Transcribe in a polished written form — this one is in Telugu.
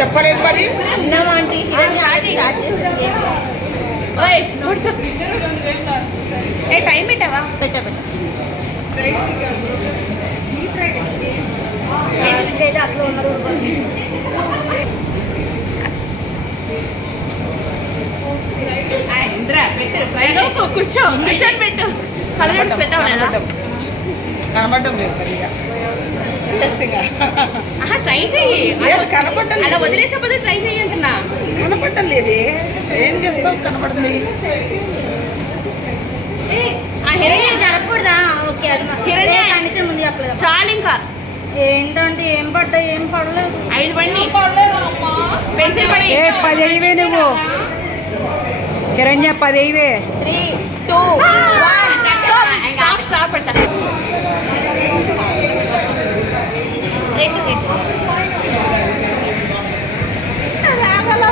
చెప్పలేదు మరి. ఏ టైం పెట్టావా? పెట్టా అసలు ఉన్నారు. కూర్చో కూర్చొని పెట్టు. కనబడటం లేదు సరిగా. ఇంట్రెస్టింగ్గా ట్రై చెయ్యి. కనపడటం అలా వదిలేసపోతే ట్రై చెయ్యి అంటున్నా. కనపడటం లేదే. ఏం చేస్తావు? కనపడుతుంది. జరగకూడదా? ఓకే కండిషన్ ముందు చెప్పలేదు. చాలు ఇంకా ఏంటంటే ఏం పడ్డాయి? ఏం పడలేదు. 5 బండి పెన్సిల్ పడి 10 అయ్యవే నువ్వు. హిరణ్య 10 అయ్యవే. 3, 2, 1 స్టాప్ పట్ట. రాగల